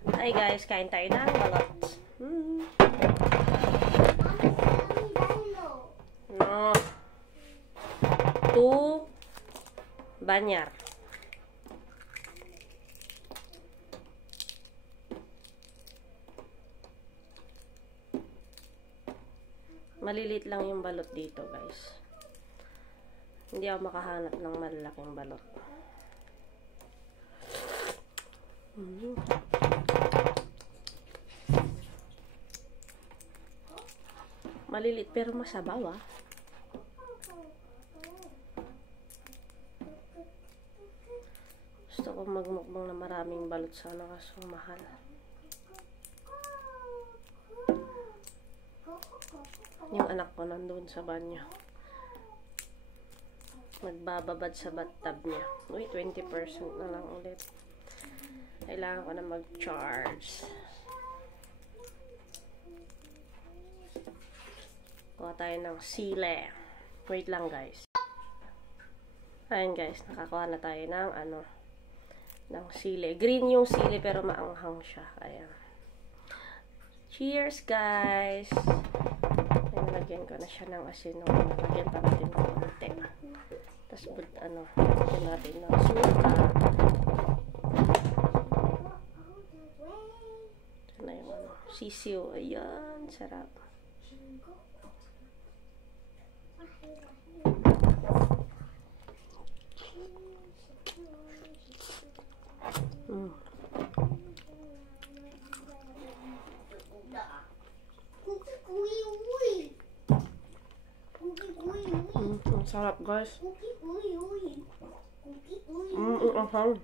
Hi guys, kain tayo ng balot. No. 2 banyar. Malilit lang yung balot dito, guys. Hindi ako makahanap ng malalaking balot. Malilit pero masabaw, ah. Gusto ko magmukbang na maraming balot sana kaso mahal. Yung anak ko nandun sa banyo. Nagbababad sa bathtub niya. Uy, 20% na lang ulit. Kailangan ko na mag-charge. Kuha tayo ng sile. Wait lang, guys. Ayan, guys. Nakakuha na tayo ng ng sile. Green yung sile pero maanghang siya. Ayan. Cheers, guys! Ayan, nalagyan ko na siya ng asin. Nalagyan pa natin ng konti. Tapos, lagyan natin ng suka. Ito na yung sisiw. Ayan, sarap. Sarap, guys. Ahang.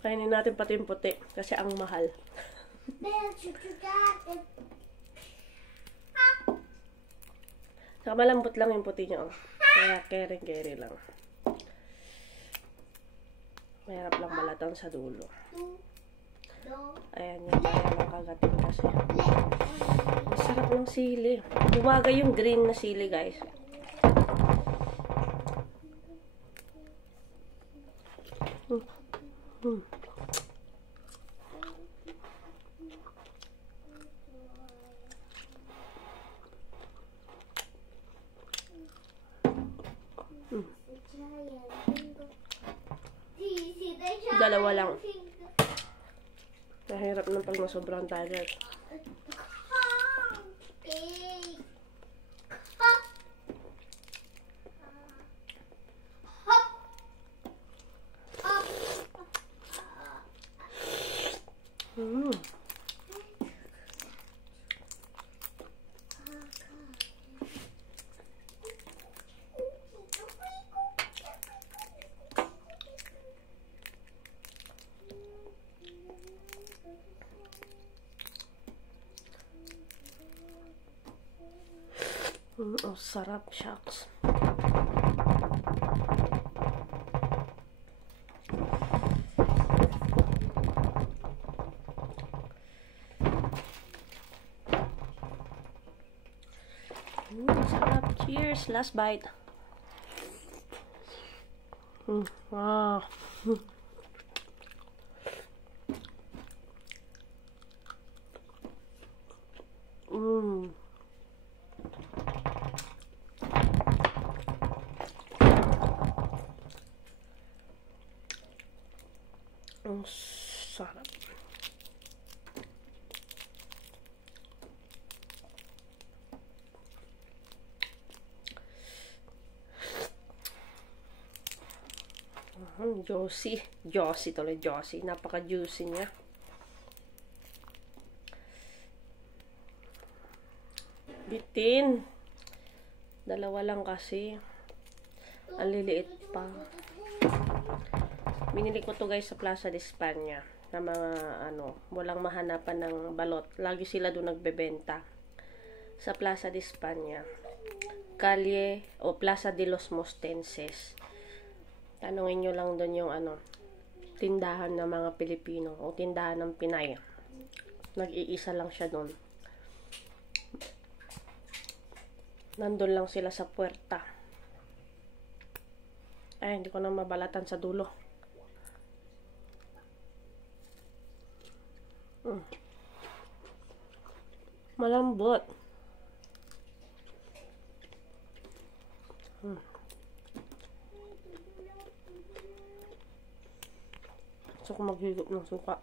Kainin natin pati yung puti kasi ang mahal. Saka malambot lang yung puti niya. Kaya kering-keri lang. Mahirap lang balatan sa dulo. Ayan yung kaya ng kagatin kasi. Masarap ng sili. Bumagay yung green na sili, guys. Dalawa lang. Nahirap na pag nasobrang tayo. Oh, sarap, shucks. Sarap. Cheers. Last bite. Wow. Ang sarap. Juicy. Juicy tuloy. Juicy. Napaka-juicy niya. Bitin. Dalawa lang kasi. Ang liliit pa. Binili ko to, guys, sa Plaza de España. Na mga, walang mahanapan ng balot. Lagi sila doon nagbebenta. Sa Plaza de España. Calle o Plaza de los Mostenses. Tanungin nyo lang doon yung tindahan ng mga Pilipino o tindahan ng Pinay. Nag-iisa lang siya doon. Nandun lang sila sa puerta. Ay, hindi ko na mabalatan sa dulo. Malambot. Gusto ko maghigop ng suka.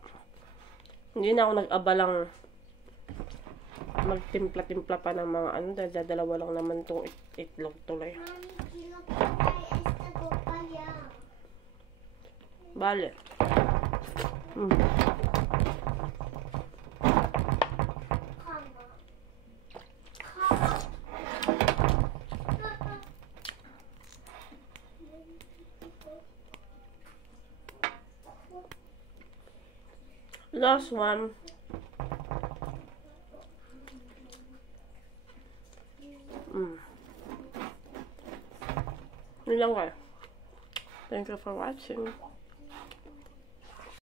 Hindi na ako nag-abalang magtimpla-timpla pa ng mga ano, dahil dadalawa lang naman itong itlog tuloy. Bale. Last one. Yun lang kayo. Thank you for watching.